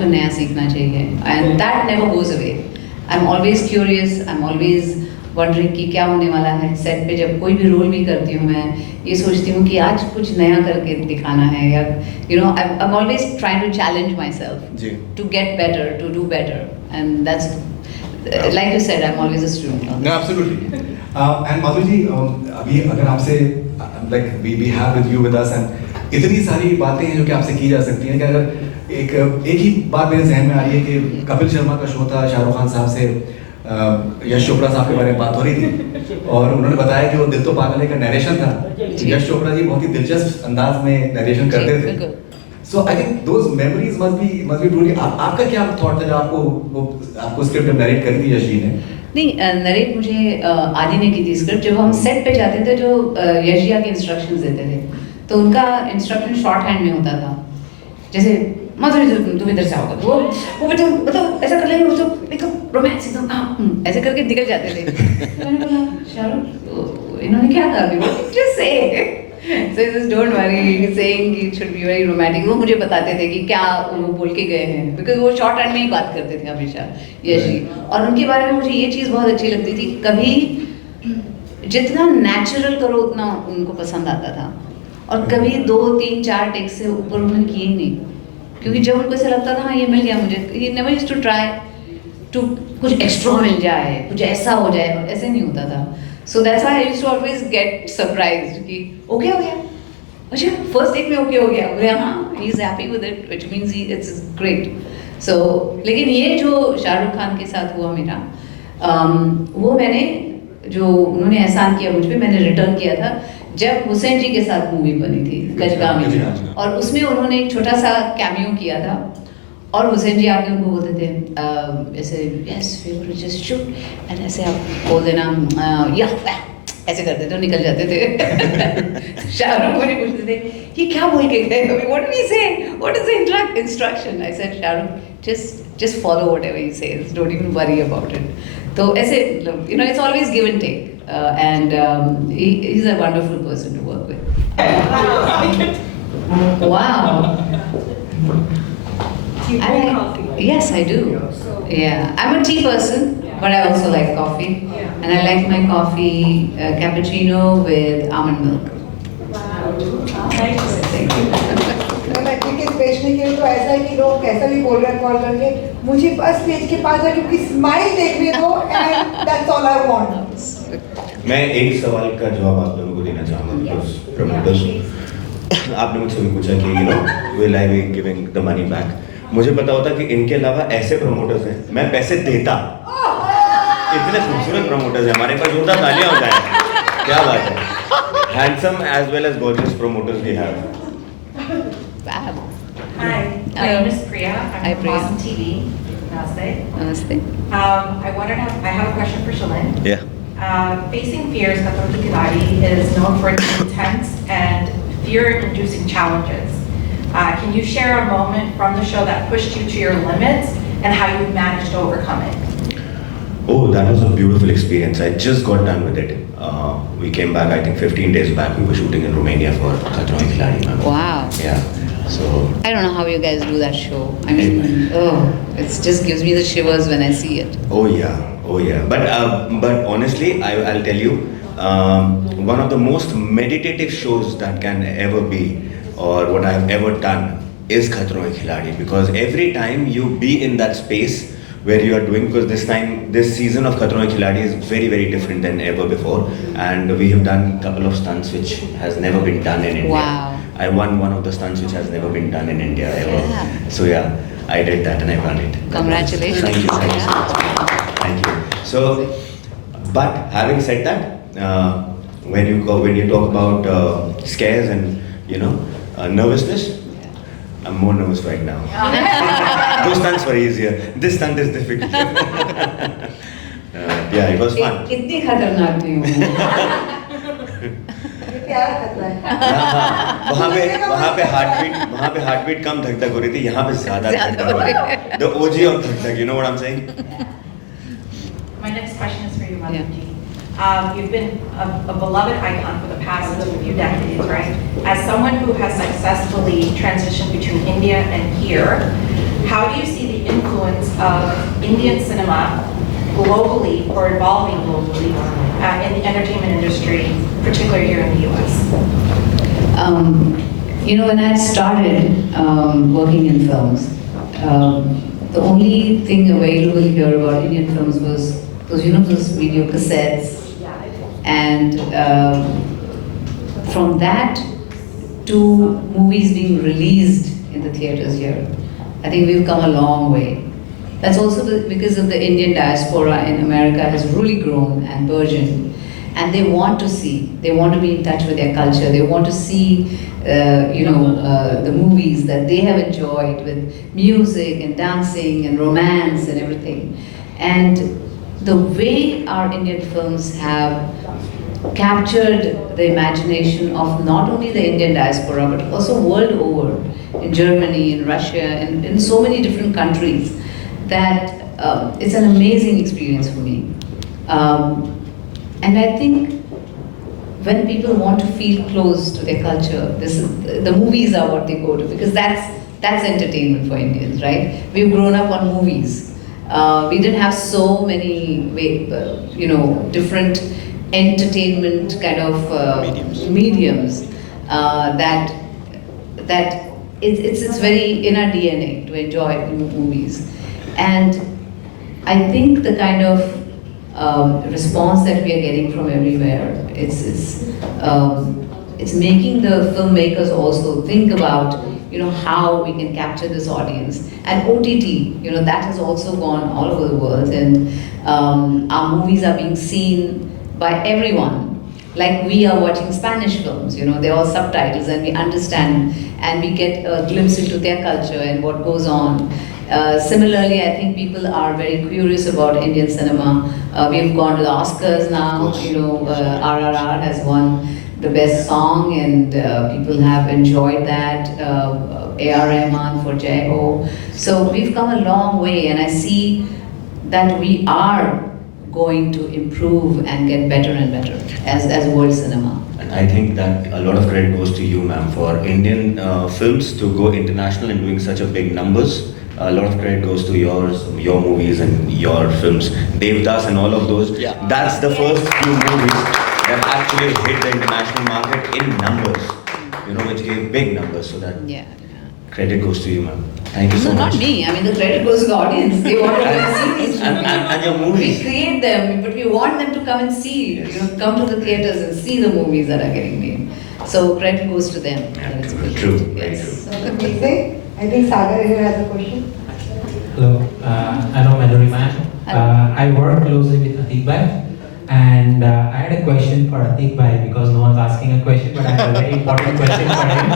कुछ नया सीखना चाहिए, and that never goes away. I am always curious, I am always wondering कि क्या होने वाला है सेट पे. जब कोई भी रोल भी करती हूँ मैं ये सोचती हूँ कि आज कुछ नया करके दिखाना है, या you know I am always trying to challenge my self to get better, to do better, and that's like you said, I'm always a student. No, absolutely. And Madhuri ji, अभी अगर आपसे like we have with you with us and इतनी सारी बातें हैं जो कि आपसे की जा सकती हैं कि अगर एक ही बात मेरे जहन में आ रही है कि कपिल शर्मा का शो था, शाहरुख खान साहब से यश चोपड़ा साहब के बारे में बात हो रही थी और उन्होंने बताया कि वो दिल तो पागल है का नरेशन था. यश चोपड़ा जी बहुत ही दिलचस्प अंदाज में नरेशन करते थे. So I think those memories must be truly. आपका क्या थॉट था जब आपको स्क्रिप्ट नरेट करी थी यश जी ने? नहीं, नरेट मुझे आदि ने की थी स्क्रिप्ट. जब हम सेट पे जाते थे जो यश जी आके इंस्ट्रक्शंस देते थे तो उनका इंस्ट्रक्शन शॉर्ट हैंड में होता था. जैसे माधुरी तुम इधर से आओगे, वो बेटा बताओ ऐसा कर लेंगे, वो तो एकदम रोमांस एकदम ऐसे करके निकल जाते थे. मैंने बोला शाहरुख इन्होंने क्या कहा, just say So just don't worry, saying it should be very romantic. वो मुझे बताते थे कि क्या वो बोल के गए हैं, because वो शॉर्ट हैंड में ही बात करते थे हमेशा यश जी. और उनके बारे में मुझे ये चीज़ बहुत अच्छी लगती थी, कभी जितना नेचुरल करो उतना उनको पसंद आता था, और कभी 2, 3, 4 टेक से ऊपर उन्होंने किए ही नहीं. क्योंकि जब उनको ऐसा लगता था हाँ ये मिल गया मुझे, he never used to try to कुछ एक्स्ट्रा मिल जाए, कुछ ऐसा हो जाए, ऐसे नहीं होता था. So that's why I used to always get surprised कि okay हो गया, अच्छा फर्स्ट टेक में okay हो गया, बोले हाँ he is happy with it, which means it's great. So लेकिन ये जो शाहरुख खान के साथ हुआ मेरा, वो मैंने जो उन्होंने एहसान किया मुझ पे, मैंने रिटर्न किया था जब हुसैन जी के साथ मूवी बनी थी गजगा में, और उसमें उन्होंने एक छोटा सा कैमियो किया था और हुसैन जी आके उनको बोलते थे ऐसे yes we will just shoot and ऐसे आप बोल देना या ऐसे करते थे, निकल जाते थे. शाहरुख मुझे पूछते थे ये क्या बोल के गए, व्हाट डू वी से, what is the instruction. I said Shahrukh just follow whatever he says, don't even worry about it. तो ऐसे you know it's always give and take, and he's a wonderful person to work with. Wow. Do you drink coffee? Yes, I do. Yeah, I'm a tea person, but I also like coffee. Yeah. And I like my coffee cappuccino with almond milk. Wow. Nice. Thank you. Ticket बेचने के लिए तो ऐसा है कि लोग कैसा भी बोल रहे हैं कॉल करके, मुझे बस स्टेज के पास जाके उनकी स्माइल देखने दो, and that's all I want. मैं एक सवाल का जवाब आप लोगों को देना चाहूँगा. प्रमोटर्स आपने मुझसे भी पूछा कि you know will I be giving the money back. मुझे पता होता कि इनके अलावा ऐसे प्रमोटर्स हैं मैं पैसे देता. इतने खूबसूरत प्रमोटर्स हैं हमारे पास, जोरदार तालियां हो जाए. क्या बात है. Handsome as well as gorgeous promoters we have. Hi, my name is Priya. I'm Hi, from Priya. Boston TV. Namaste. Namaste. I have a question for Shalin. Yeah. Facing Fears, Khatron Ki Khiladi is known for its intense and fear-inducing challenges. Can you share a moment from the show that pushed you to your limits and how you managed to overcome it? Oh, that was a beautiful experience. I just got done with it. We came back, I think 15 days back. We were shooting in Romania for Khatron Ki Khiladi. Wow. Yeah. So. I don't know how you guys do that show. I mean, it just gives me the shivers when I see it. Oh yeah. But honestly, I'll tell you, one of the most meditative shows that can ever be, or what I've ever done, is Khatron Ke Khiladi, because every time you be in that space where you are doing, because this season of Khatron Ke Khiladi is very, very different than ever before, and we have done a couple of stunts which has never been done in India. Wow. I won one of the stunts which has never been done in India ever. Yeah. So yeah, I did that and I won it. Congratulations. Thank you so much. Thank you. So, but having said that, when you talk about scares and you know nervousness, I'm more nervous right now. Those stunts were easier. This stunt is difficult. Yeah, it was fun. इतनी खतरनाक नहीं हूँ. प्यारा खतरा है. वहाँ पे heart beat कम धक धक हो रही थी. यहाँ पे ज्यादा धक धक हो रही है. The OG of धक धक. You know what I'm saying? My next question is for you, Madhuri Yeah. ji. You've been a beloved icon for the past few decades, right? As someone who has successfully transitioned between India and here, how do you see of Indian cinema globally or evolving globally in the entertainment industry, particularly here in the US? When I started working in films, the only thing available here about Indian films was those video cassettes, and from that to movies being released in the theaters here, I think we've come a long way. That's also because of the Indian diaspora in America has really grown and burgeoned, and they want to see, they want to be in touch with their culture, they want to see the movies that they have enjoyed with music and dancing and romance and everything. And the way our Indian films have captured the imagination of not only the Indian diaspora but also world over, in Germany, in Russia, in so many different countries, that it's an amazing experience for me. And I think when people want to feel close to their culture, the movies are what they go to, because that's entertainment for Indians, right? We've grown up on movies. We didn't have so many different entertainment kind of mediums that it's very in our DNA to enjoy movies. And I think the kind of response that we are getting from everywhere, it's making the filmmakers also think about how we can capture this audience. And OTT, that has also gone all over the world, and our movies are being seen by everyone. Like we are watching Spanish films, they're all subtitles, and we understand and we get a glimpse into their culture and what goes on. Similarly, I think people are very curious about Indian cinema. We've gone to the Oscars now. RRR has won the best song, and people have enjoyed that. A.R. Rahman for Jai Ho. So we've come a long way, and I see that we are going to improve and get better and better as world cinema. And I think that a lot of credit goes to you, ma'am, for Indian films to go international and doing such a big numbers. A lot of credit goes to your movies and your films. Devdas and all of those. Yeah. That's the first few movies that actually hit the international market in numbers, which gave big numbers. So that credit goes to you, ma'am. Thank you so much. Not me. I mean, the credit goes to the audience. They want to come and see these movies. And your movies. We create them, but we want them to come and see. Yes. Come to the theaters and see the movies that are getting made. So credit goes to them. Yeah, True. very true. That's amazing. I think Sagar here has a question. Hello, I know Madhuri ma'am. I work closely with Atik Bhai, and I had a question for Atik Bhai, because no one's asking a question, but I have a very important question for him.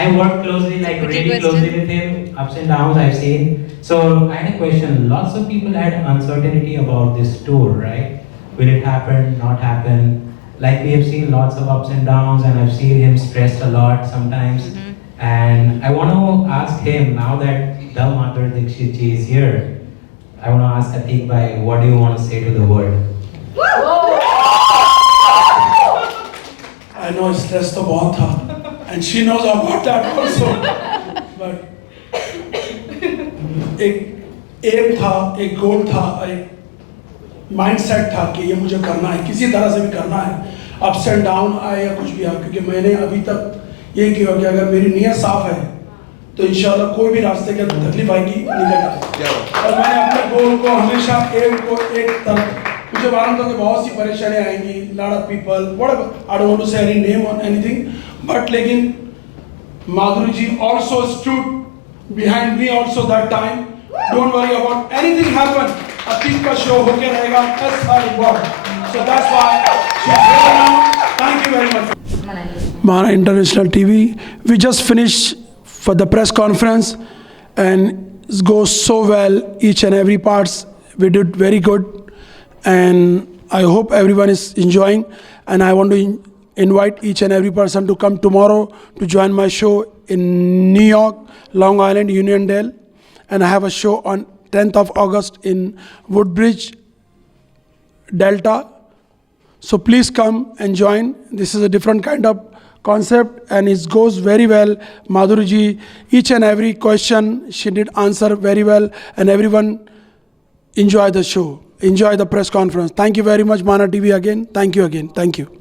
I work closely, really closely with him, ups and downs I've seen. So I had a question. Lots of people had uncertainty about this tour, right? Will it happen, not happen? Like we have seen lots of ups and downs, and I've seen him stressed a lot sometimes. Mm-hmm. And I want to ask him, now that the Madhuri Dixit ji is here, I want to ask Atik Bhai, what do you want to say to the world? I know stress तो बहुत था, and she knows about that also. But एक aim था, एक goal था, एक mindset था कि ये मुझे करना है, किसी तरह से भी करना है. Ups and down आए या कुछ भी आए, क्योंकि मैंने अभी तक ये किया कि अगर मेरी नीयत साफ है, तो इंशाल्लाह कोई भी रास्ते के तकलीफ आएगी निकल जाएगी. और मैंने अपने गोल को हमेशा एम को एक तरफ, मुझे मालूम था कि बहुत सी परेशानियां आएंगी, lot of people, whatever, I don't want to say any name or anything, but लेकिन माधुरी जी also stood behind me also that time. Don't worry about anything happen. Atiq का शो होके रहेगा, that's how it works. So that's why she's here now. Thank you very much. Mana International TV, we just finished for the press conference, and it goes so well, each and every parts we did very good, and I hope everyone is enjoying, and I want to invite each and every person to come tomorrow to join my show in New York, Long Island, Uniondale, and I have a show on 10th of August in Woodbridge, Delta. So please come and join. This is a different kind of concept and it goes very well. Madhuri ji, each and every question she did answer very well, and everyone enjoy the show, enjoy the press conference. Thank you very much, Mana TV again. Thank you again. Thank you.